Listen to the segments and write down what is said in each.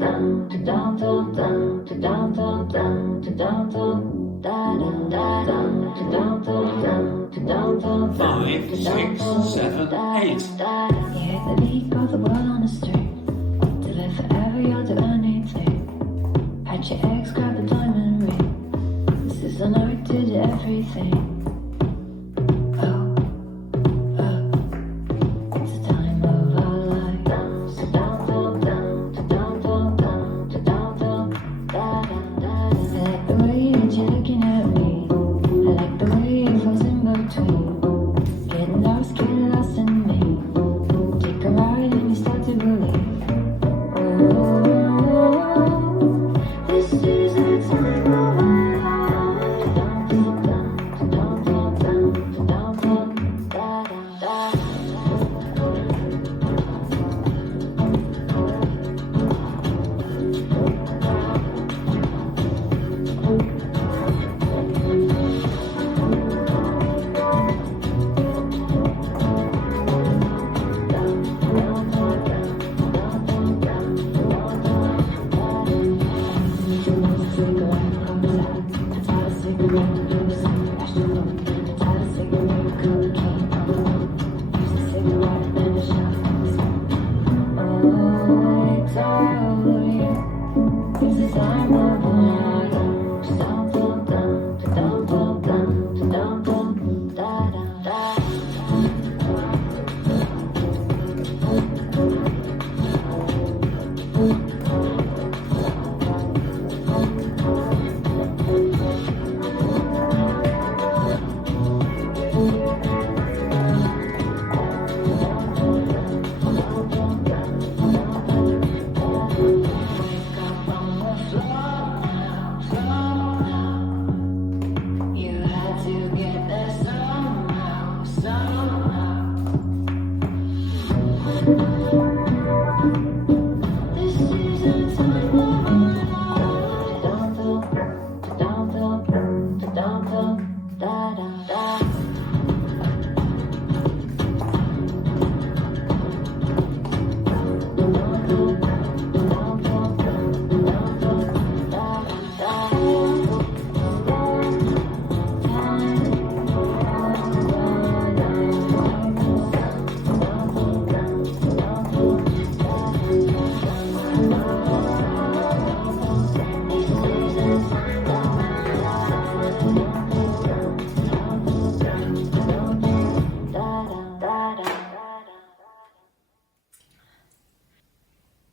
5, 6, 7, 8. You hit the beat, got the world on the street. To live forever, you'll do anything. Pat your ex, grab a diamond ring. This is the night to do everything.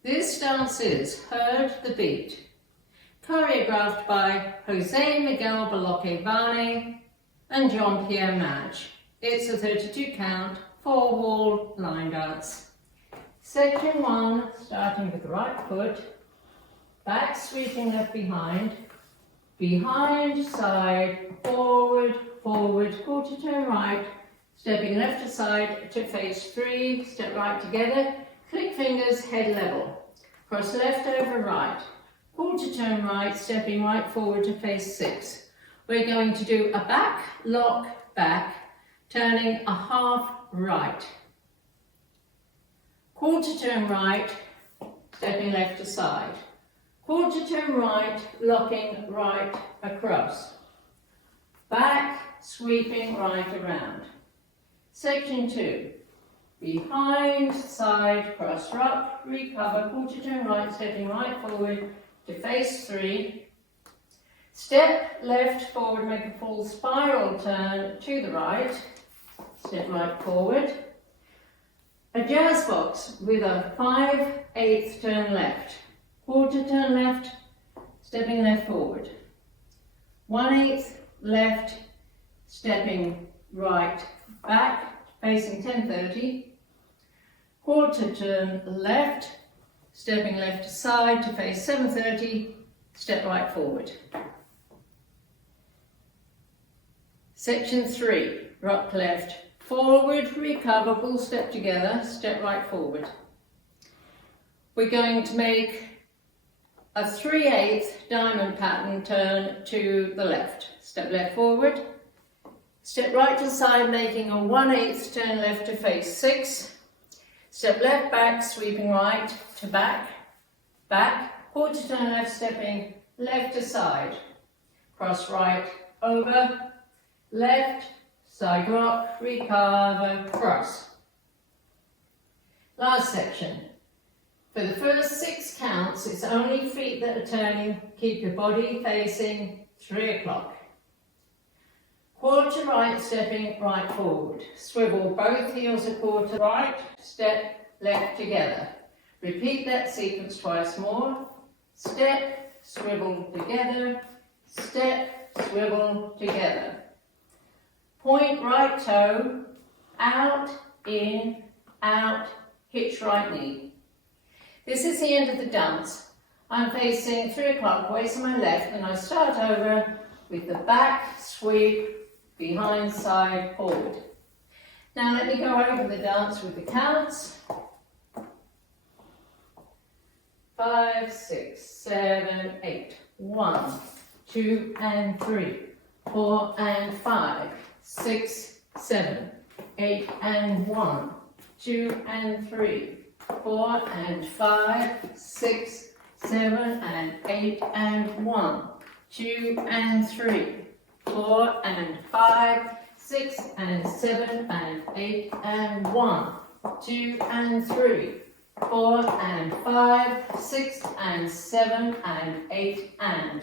This dance is Heard the Beat, choreographed by Jose Miguel Balocche-Vane and Jean-Pierre Madge. It's a 32 count, 4-wall line dance. Section 1, starting with the right foot, back sweeping left behind, behind, side, forward, forward, quarter turn right, stepping left to side to face 3, step right together, click fingers, head level. Cross left over right. Quarter turn right, stepping right forward to face 6. We're going to do a back, lock, back, turning a half right. Quarter turn right, stepping left to side. Quarter turn right, locking right across. Back, sweeping right around. Section 2. Behind, side, cross rock, recover, quarter turn right, stepping right forward to face 3. Step left forward, make a full spiral turn to the right, step right forward. A jazz box with a 5/8 turn left, quarter turn left, stepping left forward. 1/8 left, stepping right back, facing 10:30. Quarter turn left, stepping left to side to face 7:30, step right forward. Section 3, rock left, forward, recover, full step together, step right forward. We're going to make a 3/8 diamond pattern turn to the left. Step left forward, step right to side, making a 1/8 turn left to face 6. Step left back, sweeping right to back, back, Quarter turn left, stepping left to side. Cross right, over, left, side rock, recover, cross. Last section. For the first 6 counts, it's only feet that are turning. Keep your body facing 3 o'clock. Quarter right, stepping right forward. Swivel both heels a quarter right, step left together. Repeat that sequence twice more. Step, swivel together, step, swivel together. Point right toe, out, in, out, hitch right knee. This is the end of the dance. I'm facing 3 o'clock, waist on my left, and I start over with the back sweep, behind, side, forward. Now let me go over the dance with the counts. 5, 6, 7, 8. 1, 2 and 3, 4 and 5, 6, 7, 8 and 1, 2 and 3, 4 and 5, 6, 7 and 8 and 1, 2 and 3, 4 and 5, 6 and 7 and 8 and 1, 2 and 3, 4 and 5, 6 and 7 and 8 and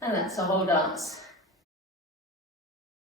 that's the whole dance.